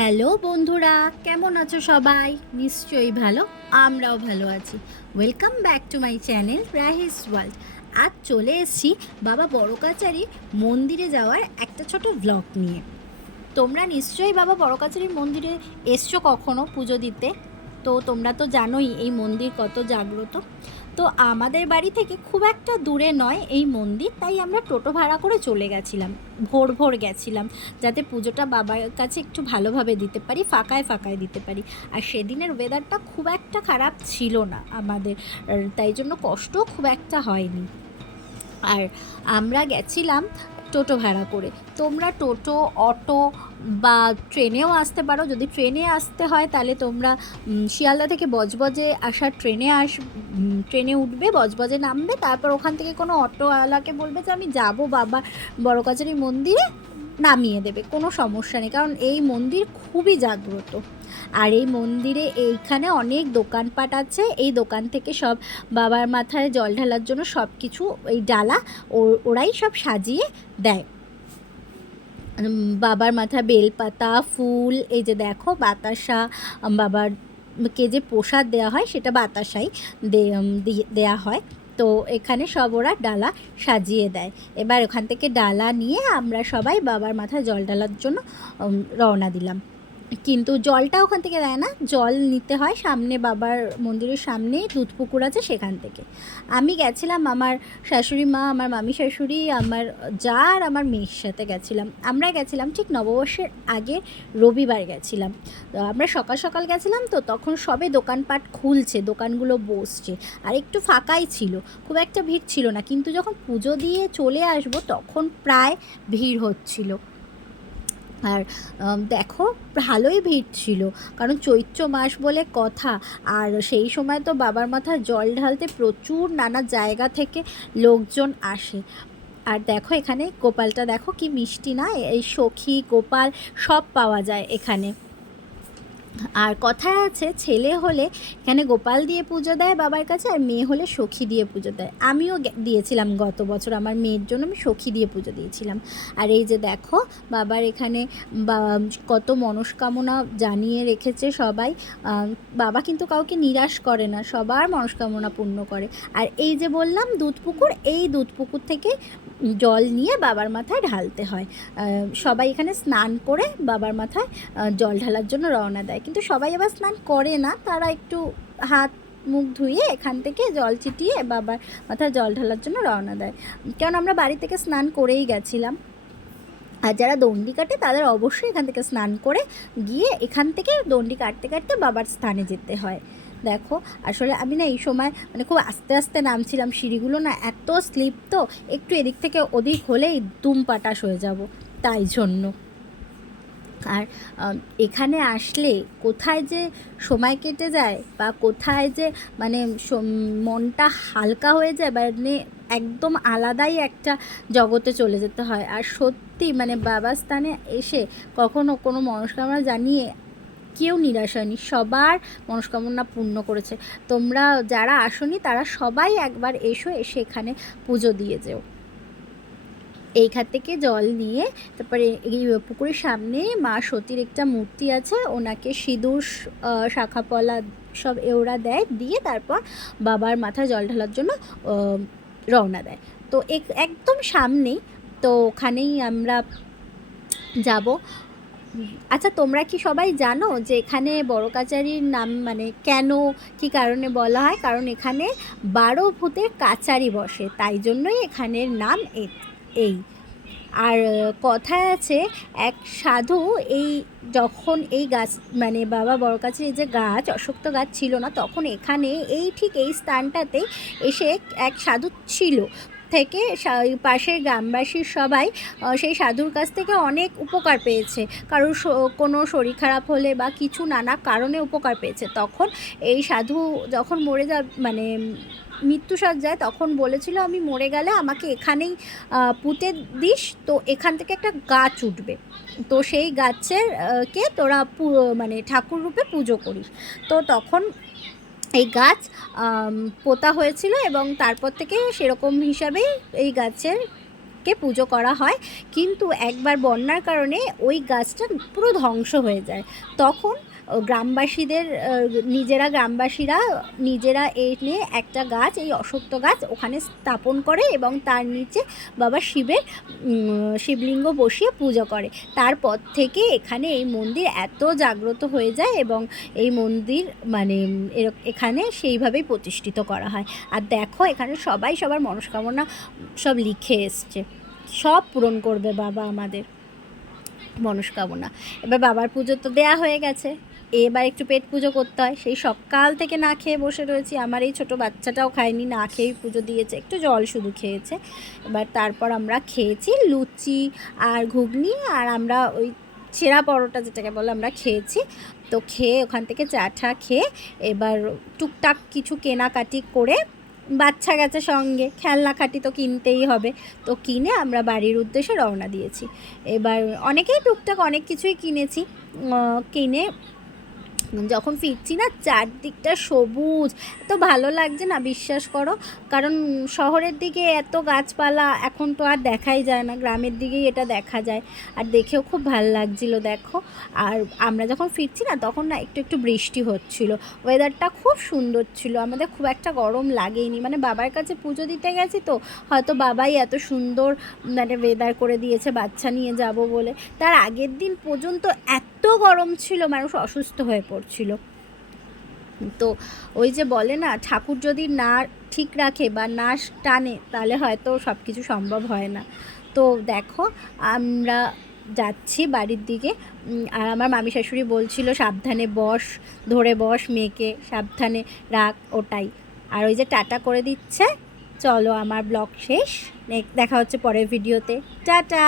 Hello বন্ধুরা, কেমন আছো সবাই? নিশ্চয়ই ভালো। আমরাও ভালো আছি। Welcome back to my channel Rahis world. আজ চলে এসেছি বাবা বড় কাচারি মন্দিরে যাওয়ার একটা ছোট ব্লগ নিয়ে। তোমরা নিশ্চয়ই বাবা বড় কাচারি মন্দিরে এসছো কখনো পুজো দিতে। তো তোমরা তো জানোই এই মন্দির কত জাগ্রত। তো আমাদের বাড়ি থেকে খুব একটা দূরে নয় এই মন্দির, তাই আমরা টোটো ভাড়া করে চলে গেছিলাম। ভোর ভোর গেছিলাম, যাতে পুজোটা বাবার কাছে একটু ভালোভাবে দিতে পারি, ফাঁকায় ফাঁকায় দিতে পারি। আর সেদিনের ওয়েদারটা খুব একটা খারাপ ছিল না আমাদের, তাই জন্য কষ্টও খুব একটা হয়নি। আর আমরা গেছিলাম টোটো ভাড়া করে। তোমরা টোটো, অটো বা ট্রেনেও আসতে পারো। যদি ট্রেনে আসতে হয় তাহলে তোমরা শিয়ালদা থেকে বজবজে আসার ট্রেনে উঠবে, বজবজে নামবে, তারপর ওখান থেকে কোনো অটোওয়ালাকে বলবে যে আমি যাব বাবা বড়কাচারি মন্দিরে, নামিয়ে দেবে। কোনো সমস্যা নেই, কারণ এই মন্দির খুবই জাগ্রত। আর এই মন্দিরে এইখানে অনেক দোকানপাট আছে। এই দোকান থেকে সব বাবার মাথায় জল ঢালার জন্য সব কিছু, এই ডালা ওরাই সব সাজিয়ে দেয়। বাবার মাথায় বেলপাতা, ফুল, এই যে দেখো বাতাসা, বাবার কে যে প্রসাদ দেওয়া হয় সেটা বাতাসাই দেয়া হয়। তো এখানে সব ওরা ডালা সাজিয়ে দেয়। এবার ওখান থেকে ডালা নিয়ে আমরা সবাই বাবার মাথায় জল ঢালার জন্য রওনা দিলাম। কিন্তু জলটা ওখান থেকে দেয় না, জল নিতে হয় সামনে, বাবার মন্দিরের সামনেই দুধ পুকুর আছে সেখান থেকে। আমি গেছিলাম আমার শাশুড়ি মা, আমার মামি শাশুড়ি, আমার যা আর আমার মেয়ের সাথে গেছিলাম। আমরা গেছিলাম ঠিক নববর্ষের আগে রবিবার গেছিলাম। তো আমরা সকাল সকাল গেছিলাম, তো তখন সবে দোকানপাট খুলছে, দোকানগুলো বসছে, আর একটু ফাঁকাই ছিল, খুব একটা ভিড় ছিল না। কিন্তু যখন পুজো দিয়ে চলে আসবো তখন প্রায় ভিড় হচ্ছিল। আর দেখো ভালোই ভিড় ছিল, কারণ চৈত্র মাস বলে কথা। আর সেই সময় তো বাবার মাথায় জল ঢালতে প্রচুর নানা জায়গা থেকে লোকজন আসে। আর দেখো এখানে গোপালটা দেখো কি মিষ্টি না, এই সখী গোপাল সব পাওয়া যায় এখানে। আর কথায় আছে ছেলে হলে এখানে গোপাল দিয়ে পুজো দেয় বাবার কাছে, আর মেয়ে হলে সখী দিয়ে পুজো দেয়। আমিও দিয়েছিলাম গত বছর, আমার মেয়ের জন্য আমি সখী দিয়ে পুজো দিয়েছিলাম। আর এই যে দেখো বাবার এখানে কত মনস্কামনা জানিয়ে রেখেছে সবাই। বাবা কিন্তু কাউকে নিরাশ করে না, সবার মনস্কামনা পূর্ণ করে। আর এই যে বললাম দুধ পুকুর, এই দুধ পুকুর থেকে জল নিয়ে বাবার মাথায় ঢালতে হয়। সবাই এখানে স্নান করে বাবার মাথায় জল ঢালার জন্য রওনা দেয়। কিন্তু সবাই আবার স্নান করে না, তারা একটু হাত মুখ ধুয়ে এখান থেকে জল ছিটিয়ে বাবার মাথায় জল ঢালার জন্য রওনা দেয়। কারণ আমরা বাড়ি থেকে স্নান করেই গেছিলাম। আর যারা দণ্ডি কাটে তাদের অবশ্যই এখান থেকে স্নান করে গিয়ে এখান থেকে দণ্ডি কাটতে কাটতে বাবার স্থানে যেতে হয়। দেখো আসলে আমি না এই সময় মানে খুব আস্তে আস্তে নামছিলাম, সিঁড়িগুলো না এত স্লিপ, তো একটু এদিক থেকে ওদিক হলেই দুম পাটাশ হয়ে যাব, তাই জন্য। আর এখানে আসলে কোথায় যে সময় কেটে যায়, বা কোথায় যে মানে মনটা হালকা হয়ে যায়, মানে একদম আলাদাই একটা জগতে চলে যেতে হয়। আর সত্যি মানে বাবার স্থানে এসে কখনো কোনো মনস্কামনা জানিয়ে কেউ নিরাশ হয়নি, সবার মনস্কামনা পূর্ণ করেছে। তোমরা যারা আসনি তারা সবাই একবার এসে এখানে পুজো দিয়ে যেও। এইখান থেকে জল নিয়ে তারপরে এই পুকুরের সামনে মা সতীর একটা মূর্তি আছে, ওনাকে সিঁদুর, শাঁখাপলা সব ওরা দেয়, দিয়ে তারপর বাবার মাথায় জল ঢালার জন্য রওনা দেয়। তো একদম সামনেই, তো ওখানেই আমরা যাব। আচ্ছা তোমরা কি সবাই জানো যে এখানে বড় কাচারির নাম মানে কেন, কি কারণে বলা হয়? কারণ এখানে 12 ভূতের কাচারি বসে, তাই জন্যই এখানের নাম এই। আর কথায় আছে এক সাধু, এই যখন এই গাছ মানে বাবা বড়কাছের এই যে গাছ, অশ্বত্থ গাছ ছিল না, তখন এখানে এই ঠিক এই স্থানটাতে এসে এক সাধু ছিল থেকে পাশের গ্রামবাসীর সবাই সেই সাধুর কাছ থেকে অনেক উপকার পেয়েছে। কারোর কোনো শরীর খারাপ হলে বা কিছু নানা কারণে উপকার পেয়েছে। তখন এই সাধু যখন মরে মানে মৃত্যুসজ্জায়, তখন বলেছিল আমি মরে গেলে আমাকে এখানেই পুঁতে দিস, তো এখান থেকে একটা গাছ উঠবে, তো সেই গাছের কে তোরা মানে ঠাকুর রূপে পুজো করিস। তো তখন এই গাছ পোতা হয়েছিল, এবং তারপর থেকে সেরকম হিসাবেই এই গাছের গাছটাকে পুজো করা হয়, কিন্তু একবার বন্যার কারণে ওই গাছটা পুরো ধ্বংস হয়ে যায়। তখন গ্রামবাসীদের গ্রামবাসীরা নিজেরা এনে একটা গাছ, এই অশ্বত্থ গাছ ওখানে স্থাপন করে এবং তার নিচে বাবা শিবের শিবলিঙ্গ বসিয়ে পুজো করে। তারপর থেকে এখানে এই মন্দির এত জাগ্রত হয়ে যায় এবং এই মন্দির মানে এখানে সেইভাবেই প্রতিষ্ঠিত করা হয়। আর দেখো এখানে সবাই সবার মনস্কামনা সব লিখে এসছে, সব পূরণ করবে বাবা আমাদের মনস্কামনা। এবার বাবার পুজো তো দেয়া হয়ে গেছে, এবার একটু পেট পুজো করতে হয়। সেই সকাল থেকে না খেয়ে বসে রয়েছি, আমার এই ছোটো বাচ্চাটাও খায়নি, না খেয়েই পুজো দিয়েছে, একটু জল শুধু খেয়েছে। এবার তারপর আমরা খেয়েছি লুচি আর ঘুগনি, আর আমরা ওই ছেঁড়া পরোটা যেটাকে বলে আমরা খেয়েছি। তো খেয়ে ওখান থেকে চা টা খেয়ে এবার টুকটাক কিছু কেনাকাটি করে, বাচ্চা গেছে সঙ্গে, খেলনা খাটি তো কিনতেই হবে, তো কিনে আমরা বাড়ির উদ্দেশ্যে রওনা দিয়েছি। এবার অনেকেই টুকটাক অনেক কিছুই কিনেছি, কিনে যখন ফিরছি না চারদিকটা সবুজ, এত ভালো লাগছে না বিশ্বাস করো। কারণ শহরের দিকে এত গাছপালা এখন তো আর দেখাই যায় না, গ্রামের দিকেই এটা দেখা যায়, আর দেখেও খুব ভালো লাগছিলো দেখো। আর আমরা যখন ফিরছি না তখন না একটু একটু বৃষ্টি হচ্ছিল, ওয়েদারটা খুব সুন্দর ছিল, আমাদের খুব একটা গরম লাগেনি। মানে বাবার কাছে পুজো দিতে গেছি তো হয়তো বাবাই এত সুন্দর মানে ওয়েদার করে দিয়েছে বাচ্চা নিয়ে যাব বলে। তার আগের দিন পর্যন্ত এত গরম ছিল, মানুষ অসুস্থ হয়ে পড়ছিল। তো ওই যে বলে না, ঠাকুর যদি না ঠিক রাখে বা না টানে তাহলে হয়তো সব কিছু সম্ভব হয় না। তো দেখো আমরা যাচ্ছি বাড়ির দিকে, আর আমার মামি শাশুড়ি বলছিল সাবধানে বস, ধরে বস মেয়েকে, সাবধানে রাখ, ওটাই। আর ওই যে টাটা করে দিচ্ছে। চলো আমার ব্লগ শেষ, দেখা হচ্ছে পরের ভিডিওতে, টাটা।